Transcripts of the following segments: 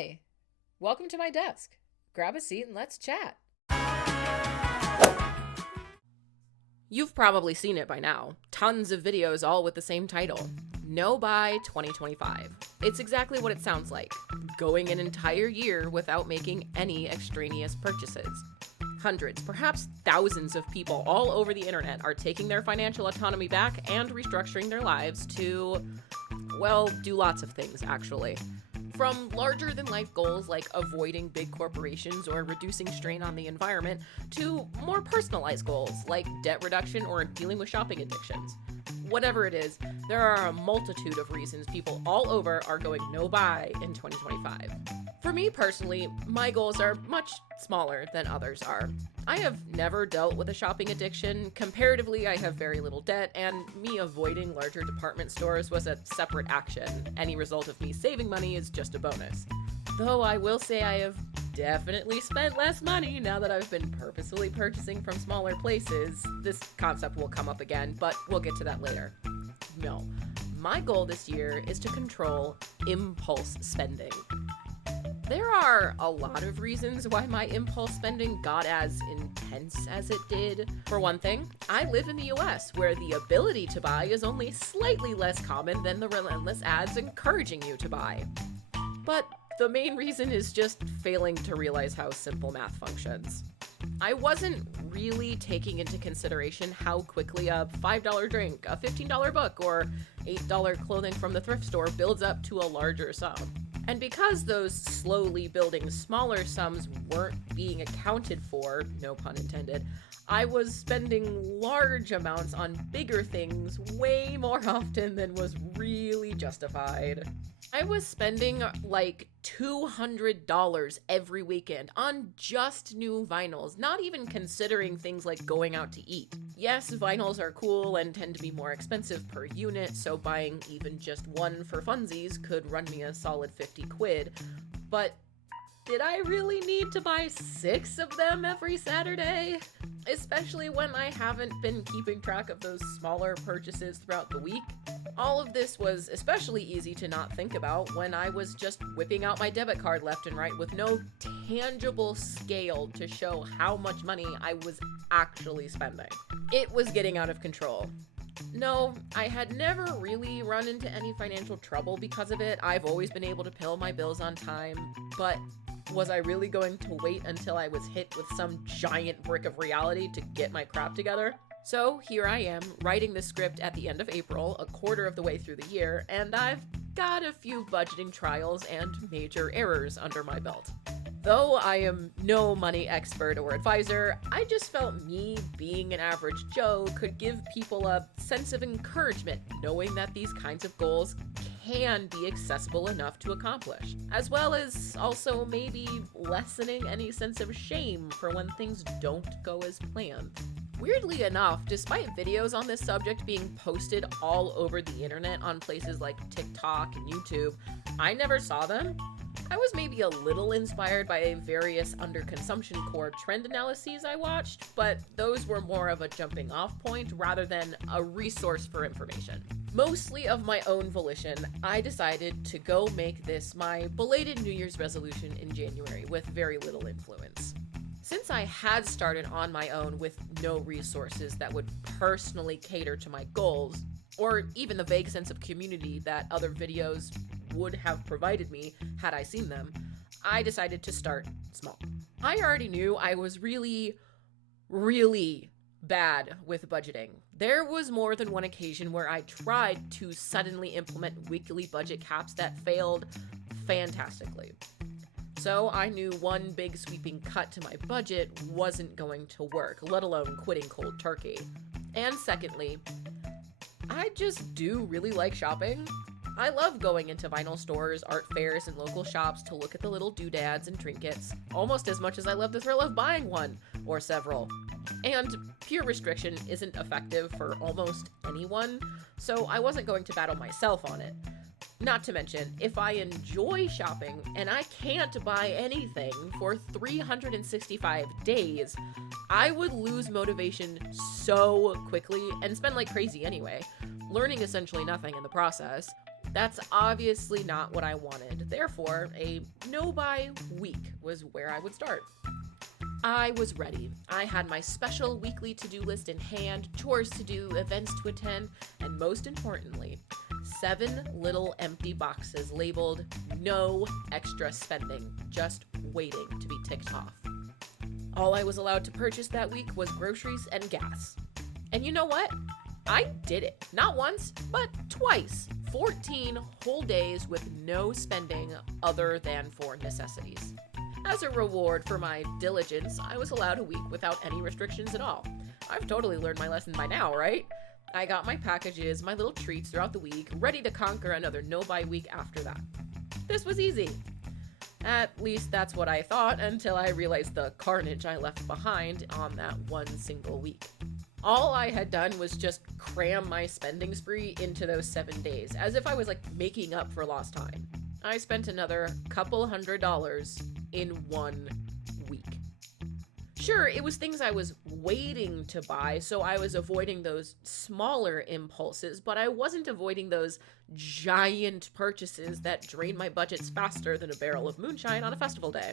Hi, welcome to my desk. Grab a seat and let's chat. You've probably seen it by now. Tons of videos all with the same title. No Buy 2025. It's exactly what it sounds like. Going an entire year without making any extraneous purchases. Hundreds, perhaps thousands of people all over the internet are taking their financial autonomy back and restructuring their lives to, well, do lots of things, actually. From larger-than-life goals like avoiding big corporations or reducing strain on the environment to more personalized goals like debt reduction or dealing with shopping addictions. Whatever it is, there are a multitude of reasons people all over are going no-buy in 2025. For me personally, my goals are much smaller than others are. I have never dealt with a shopping addiction. Comparatively, I have very little debt, and me avoiding larger department stores was a separate action. Any result of me saving money is just a bonus. Though I will say I have definitely spent less money now that I've been purposefully purchasing from smaller places. This concept will come up again, but we'll get to that later. No, my goal this year is to control impulse spending. There are a lot of reasons why my impulse spending got as intense as it did. For one thing, I live in the US, where the ability to buy is only slightly less common than the relentless ads encouraging you to buy. But the main reason is just failing to realize how simple math functions. I wasn't really taking into consideration how quickly a $5 drink, a $15 book, or $8 clothing from the thrift store builds up to a larger sum. And because those slowly building smaller sums weren't being accounted for, no pun intended, I was spending large amounts on bigger things way more often than was really justified. I was spending like $200 every weekend on just new vinyls, not even considering things like going out to eat. Yes, vinyls are cool and tend to be more expensive per unit, so buying even just one for funsies could run me a solid 50 quid, but did I really need to buy 6 of them every Saturday? Especially when I haven't been keeping track of those smaller purchases throughout the week. All of this was especially easy to not think about when I was just whipping out my debit card left and right with no tangible scale to show how much money I was actually spending. It was getting out of control. No, I had never really run into any financial trouble because of it. I've always been able to pay my bills on time, but was I really going to wait until I was hit with some giant brick of reality to get my crap together? So here I am, writing the script at the end of April, a quarter of the way through the year, and I've got a few budgeting trials and major errors under my belt. Though I am no money expert or advisor, I just felt me being an average Joe could give people a sense of encouragement knowing that these kinds of goals can be accessible enough to accomplish, as well as also maybe lessening any sense of shame for when things don't go as planned. Weirdly enough, despite videos on this subject being posted all over the internet on places like TikTok and YouTube, I never saw them. I was maybe a little inspired by various underconsumption core trend analyses I watched, but those were more of a jumping off point rather than a resource for information. Mostly of my own volition, I decided to go make this my belated New Year's resolution in January with very little influence. Since I had started on my own with no resources that would personally cater to my goals, or even the vague sense of community that other videos would have provided me had I seen them, I decided to start small. I already knew I was really bad with budgeting. There was more than one occasion where I tried to suddenly implement weekly budget caps that failed fantastically. So I knew one big sweeping cut to my budget wasn't going to work, let alone quitting cold turkey. And secondly, I just do really like shopping. I love going into vinyl stores, art fairs, and local shops to look at the little doodads and trinkets, almost as much as I love the thrill of buying one, or several. And peer restriction isn't effective for almost anyone, so I wasn't going to battle myself on it. Not to mention, if I enjoy shopping and I can't buy anything for 365 days, I would lose motivation so quickly and spend like crazy anyway, learning essentially nothing in the process, That's obviously not what I wanted. Therefore, a no-buy week was where I would start. I was ready. I had my special weekly to-do list in hand, chores to do, events to attend, and most importantly, 7 little empty boxes labeled no extra spending, just waiting to be ticked off. All I was allowed to purchase that week was groceries and gas. And you know what? I did it. Not once, but twice. 14 whole days with no spending other than for necessities. As a reward for my diligence, I was allowed a week without any restrictions at all. I've totally learned my lesson by now, right? I got my packages, my little treats throughout the week, ready to conquer another no-buy week after that. This was easy. At least that's what I thought until I realized the carnage I left behind on that one single week. All I had done was just cram my spending spree into those 7 days, as if I was like making up for lost time. I spent another couple $100 in 1 week. Sure, it was things I was waiting to buy, so I was avoiding those smaller impulses, but I wasn't avoiding those giant purchases that drain my budgets faster than a barrel of moonshine on a festival day.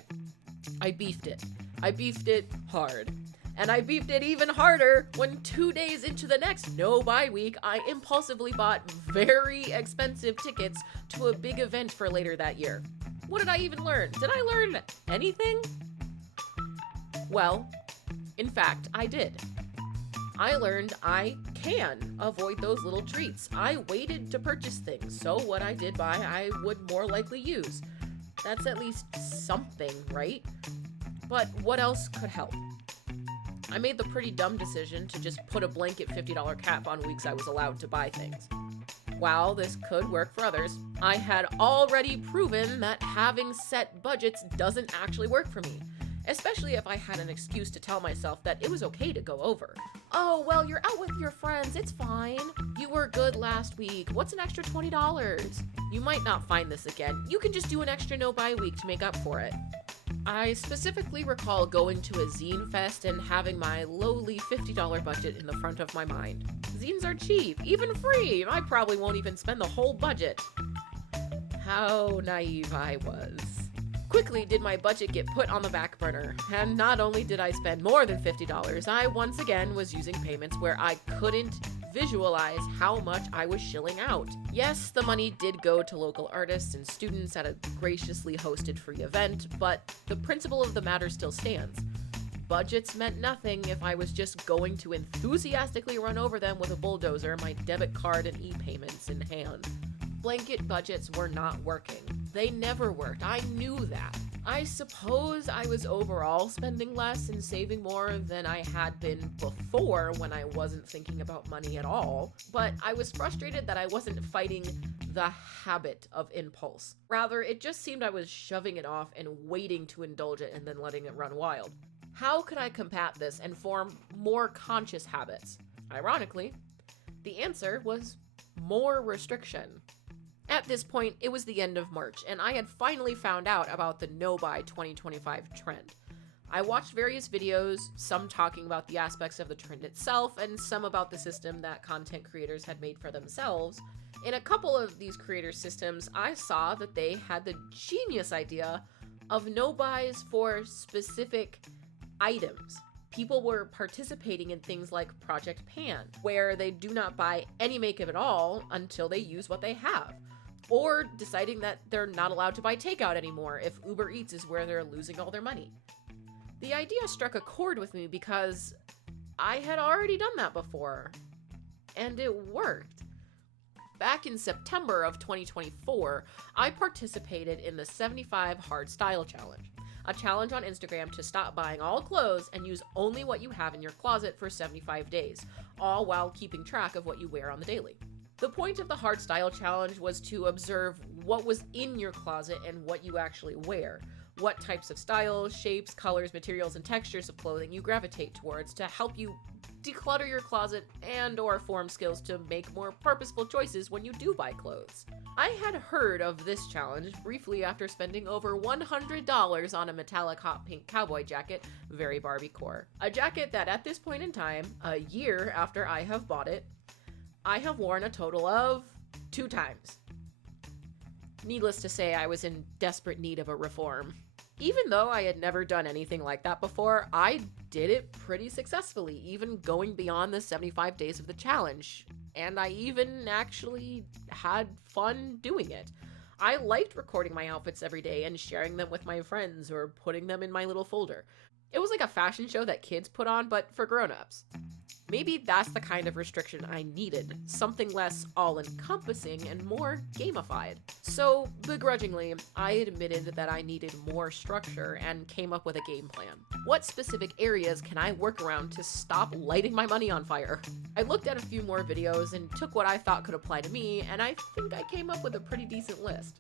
I beefed it. I beefed it hard. And I beefed it even harder when 2 days into the next no-buy week, I impulsively bought very expensive tickets to a big event for later that year. What did I even learn? Did I learn anything? Well, in fact, I did. I learned I can avoid those little treats. I waited to purchase things, so what I did buy, I would more likely use. That's at least something, right? But what else could help? I made the pretty dumb decision to just put a blanket $50 cap on weeks I was allowed to buy things. While this could work for others, I had already proven that having set budgets doesn't actually work for me, especially if I had an excuse to tell myself that it was okay to go over. Oh, well, you're out with your friends, it's fine. You were good last week, what's an extra $20? You might not find this again. You can just do an extra no-buy week to make up for it. I specifically recall going to a zine fest and having my lowly $50 budget in the front of my mind. Zines are cheap, even free. I probably won't even spend the whole budget. How naive I was. Quickly did my budget get put on the back burner, and not only did I spend more than $50, I once again was using payments where I couldn't visualize how much I was shilling out. Yes, the money did go to local artists and students at a graciously hosted free event, but the principle of the matter still stands. Budgets meant nothing if I was just going to enthusiastically run over them with a bulldozer, my debit card and e-payments in hand. Blanket budgets were not working. They never worked. I knew that. I suppose I was overall spending less and saving more than I had been before when I wasn't thinking about money at all, but I was frustrated that I wasn't fighting the habit of impulse. Rather, it just seemed I was shoving it off and waiting to indulge it and then letting it run wild. How could I combat this and form more conscious habits? Ironically, the answer was more restriction. At this point, it was the end of March, and I had finally found out about the no-buy 2025 trend. I watched various videos, some talking about the aspects of the trend itself, and some about the system that content creators had made for themselves. In a couple of these creator systems, I saw that they had the genius idea of no-buys for specific items. People were participating in things like Project Pan, where they do not buy any makeup at all until they use what they have. Or deciding that they're not allowed to buy takeout anymore if Uber Eats is where they're losing all their money. The idea struck a chord with me because I had already done that before, and it worked. Back in September of 2024, I participated in the 75 Hard Style Challenge, a challenge on Instagram to stop buying all clothes and use only what you have in your closet for 75 days, all while keeping track of what you wear on the daily. The point of the Hard Style Challenge was to observe what was in your closet and what you actually wear, what types of styles, shapes, colors, materials, and textures of clothing you gravitate towards to help you declutter your closet and/or form skills to make more purposeful choices when you do buy clothes. I had heard of this challenge briefly after spending over $100 on a metallic hot pink cowboy jacket, very Barbie-core. A jacket that at this point in time, a year after I have bought it, I have worn a total of 2 times. Needless to say, I was in desperate need of a reform. Even though I had never done anything like that before, I did it pretty successfully, even going beyond the 75 days of the challenge. And I even actually had fun doing it. I liked recording my outfits every day and sharing them with my friends or putting them in my little folder. It was like a fashion show that kids put on, but for grown-ups. Maybe that's the kind of restriction I needed, something less all-encompassing and more gamified. So, begrudgingly, I admitted that I needed more structure and came up with a game plan. What specific areas can I work around to stop lighting my money on fire? I looked at a few more videos and took what I thought could apply to me, and I think I came up with a pretty decent list.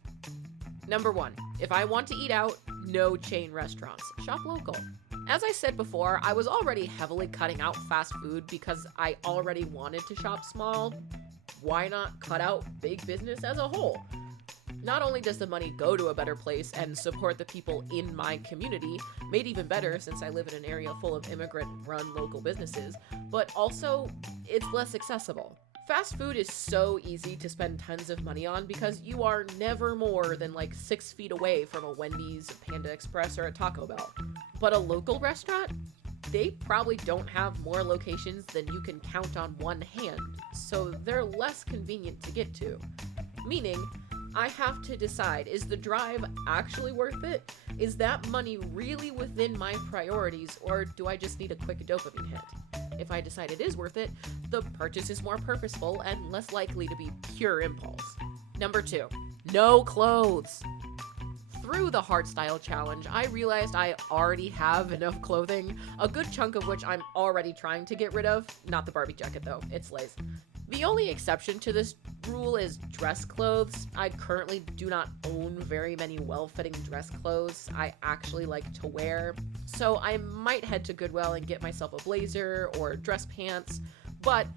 Number 1, if I want to eat out, no chain restaurants. Shop local. As I said before, I was already heavily cutting out fast food because I already wanted to shop small. Why not cut out big business as a whole? Not only does the money go to a better place and support the people in my community, made even better since I live in an area full of immigrant-run local businesses, but also it's less accessible. Fast food is so easy to spend tons of money on because you are never more than like 6 feet away from a Wendy's, a Panda Express, or a Taco Bell. But a local restaurant? They probably don't have more locations than you can count on one hand, so they're less convenient to get to. Meaning, I have to decide, is the drive actually worth it? Is that money really within my priorities, or do I just need a quick dopamine hit? If I decide it is worth it, the purchase is more purposeful and less likely to be pure impulse. Number 2, no clothes. Through the Hardstyle challenge, I realized I already have enough clothing, a good chunk of which I'm already trying to get rid of. Not the Barbie jacket though, it slays. The only exception to this rule is dress clothes. I currently do not own very many well-fitting dress clothes I actually like to wear, so I might head to Goodwill and get myself a blazer or dress pants, but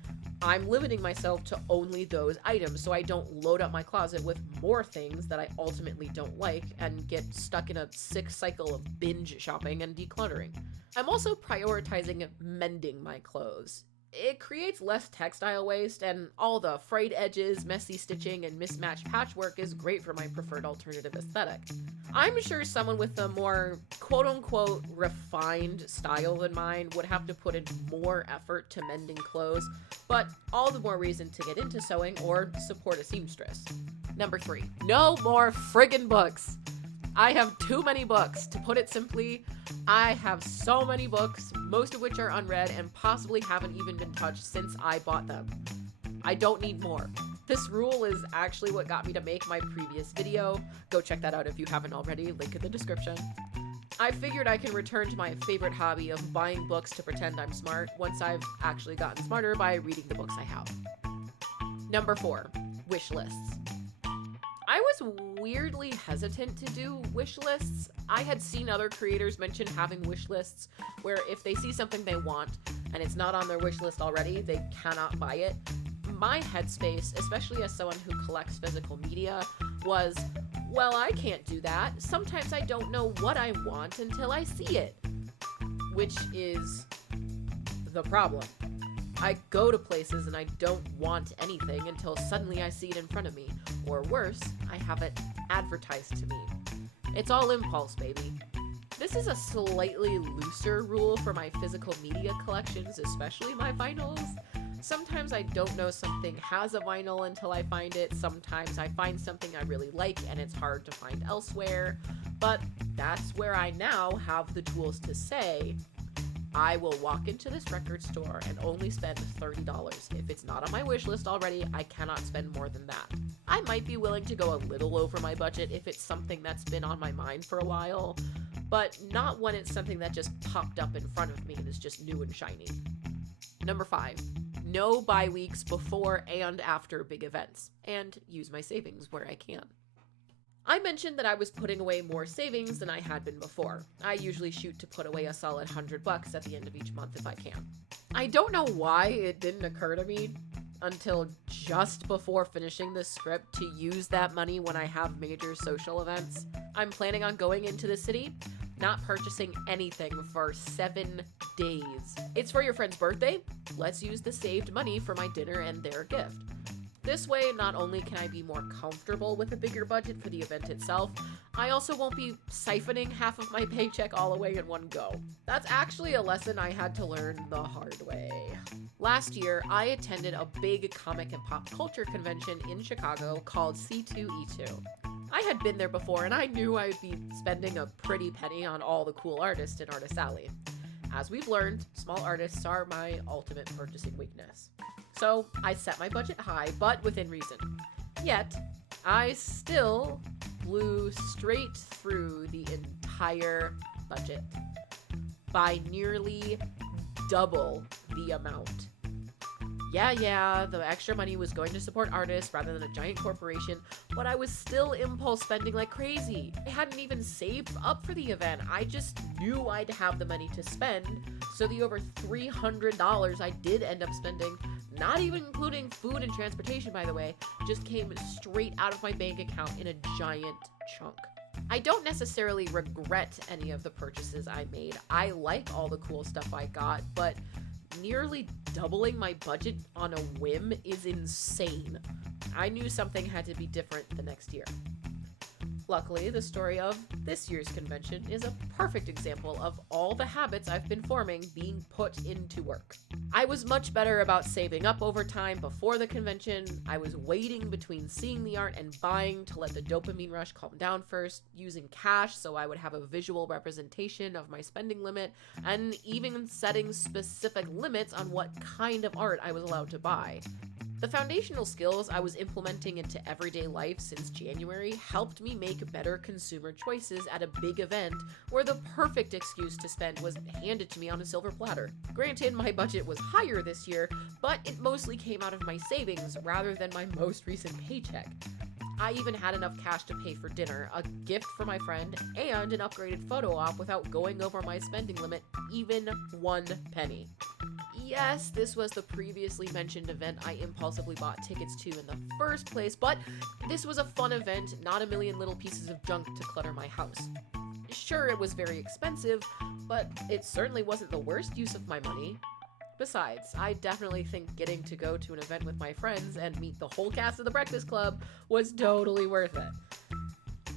I'm limiting myself to only those items so I don't load up my closet with more things that I ultimately don't like and get stuck in a sick cycle of binge shopping and decluttering. I'm also prioritizing mending my clothes. It creates less textile waste, and all the frayed edges, messy stitching, and mismatched patchwork is great for my preferred alternative aesthetic. I'm sure someone with a more quote-unquote refined style than mine would have to put in more effort to mending clothes, but all the more reason to get into sewing or support a seamstress. Number 3, no more friggin' books. I have too many books. To put it simply, I have so many books, most of which are unread and possibly haven't even been touched since I bought them. I don't need more. This rule is actually what got me to make my previous video. Go check that out if you haven't already, link in the description. I figured I can return to my favorite hobby of buying books to pretend I'm smart once I've actually gotten smarter by reading the books I have. Number 4, wish lists. I was weirdly hesitant to do wish lists. I had seen other creators mention having wish lists where if they see something they want and it's not on their wish list already, they cannot buy it. My headspace, especially as someone who collects physical media, was, well, I can't do that. Sometimes I don't know what I want until I see it, which is the problem. I go to places and I don't want anything until suddenly I see it in front of me, or worse, I have it advertised to me. It's all impulse, baby. This is a slightly looser rule for my physical media collections, especially my vinyls. Sometimes I don't know something has a vinyl until I find it. Sometimes I find something I really like and it's hard to find elsewhere. But that's where I now have the tools to say, I will walk into this record store and only spend $30. If it's not on my wish list already, I cannot spend more than that. I might be willing to go a little over my budget if it's something that's been on my mind for a while, but not when it's something that just popped up in front of me and is just new and shiny. Number 5, no buy weeks before and after big events, and use my savings where I can. I mentioned that I was putting away more savings than I had been before. I usually shoot to put away a solid $100 at the end of each month if I can. I don't know why it didn't occur to me until just before finishing this script to use that money when I have major social events. I'm planning on going into the city, not purchasing anything for 7 days. It's for your friend's birthday? Let's use the saved money for my dinner and their gift. This way, not only can I be more comfortable with a bigger budget for the event itself, I also won't be siphoning half of my paycheck all away in one go. That's actually a lesson I had to learn the hard way. Last year, I attended a big comic and pop culture convention in Chicago called C2E2. I had been there before and I knew I'd be spending a pretty penny on all the cool artists in Artist Alley. As we've learned, small artists are my ultimate purchasing weakness. So I set my budget high, but within reason. Yet, I still blew straight through the entire budget by nearly double the amount. Yeah, the extra money was going to support artists rather than a giant corporation, but I was still impulse spending like crazy. I hadn't even saved up for the event. I just knew I'd have the money to spend, so the over $300 I did end up spending, not even including food and transportation, by the way, just came straight out of my bank account in a giant chunk. I don't necessarily regret any of the purchases I made. I like all the cool stuff I got, but nearly doubling my budget on a whim is insane. I knew something had to be different the next year. Luckily, the story of this year's convention is a perfect example of all the habits I've been forming being put into work. I was much better about saving up over time before the convention. I was waiting between seeing the art and buying to let the dopamine rush calm down first, using cash so I would have a visual representation of my spending limit, and even setting specific limits on what kind of art I was allowed to buy. The foundational skills I was implementing into everyday life since January helped me make better consumer choices at a big event where the perfect excuse to spend was handed to me on a silver platter. Granted, my budget was higher this year, but it mostly came out of my savings rather than my most recent paycheck. I even had enough cash to pay for dinner, a gift for my friend, and an upgraded photo op without going over my spending limit even 1 penny. Yes, this was the previously mentioned event I impulsively bought tickets to in the first place, but this was a fun event, not a million little pieces of junk to clutter my house. Sure, it was very expensive, but it certainly wasn't the worst use of my money. Besides, I definitely think getting to go to an event with my friends and meet the whole cast of The Breakfast Club was totally worth it.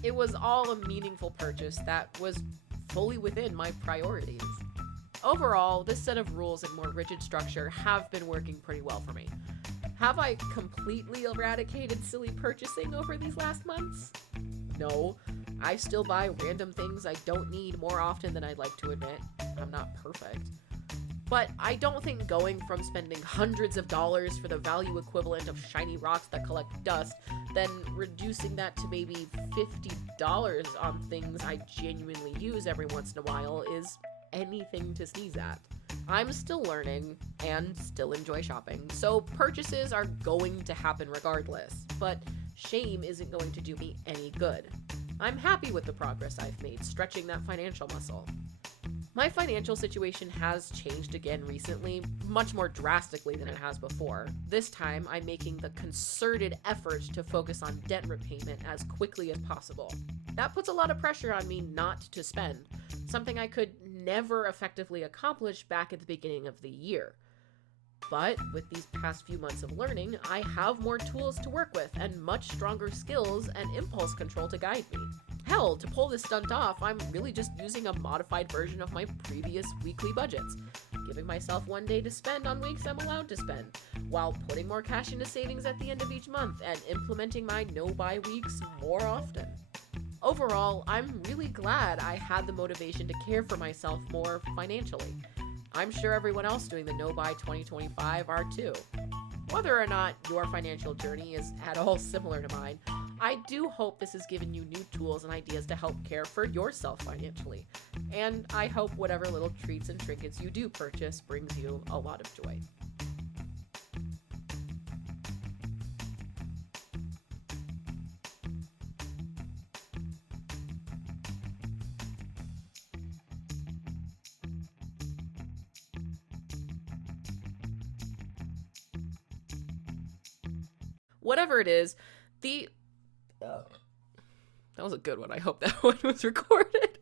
It was all a meaningful purchase that was fully within my priorities. Overall, this set of rules and more rigid structure have been working pretty well for me. Have I completely eradicated silly purchasing over these last months? No. I still buy random things I don't need more often than I'd like to admit. I'm not perfect. But I don't think going from spending hundreds of dollars for the value equivalent of shiny rocks that collect dust, then reducing that to maybe $50 on things I genuinely use every once in a while is anything to sneeze at. I'm still learning and still enjoy shopping, so purchases are going to happen regardless, but shame isn't going to do me any good. I'm happy with the progress I've made stretching that financial muscle. My financial situation has changed again recently, much more drastically than it has before. This time, I'm making the concerted effort to focus on debt repayment as quickly as possible. That puts a lot of pressure on me not to spend, something I could never effectively accomplish back at the beginning of the year. But with these past few months of learning, I have more tools to work with and much stronger skills and impulse control to guide me. Hell, to pull this stunt off, I'm really just using a modified version of my previous weekly budgets, giving myself one day to spend on weeks I'm allowed to spend, while putting more cash into savings at the end of each month and implementing my no-buy weeks more often. Overall, I'm really glad I had the motivation to care for myself more financially. I'm sure everyone else doing the No-Buy 2025 are too. Whether or not your financial journey is at all similar to mine, I do hope this has given you new tools and ideas to help care for yourself financially. And I hope whatever little treats and trinkets you do purchase brings you a lot of joy. Whatever it is, that was a good one. I hope that one was recorded.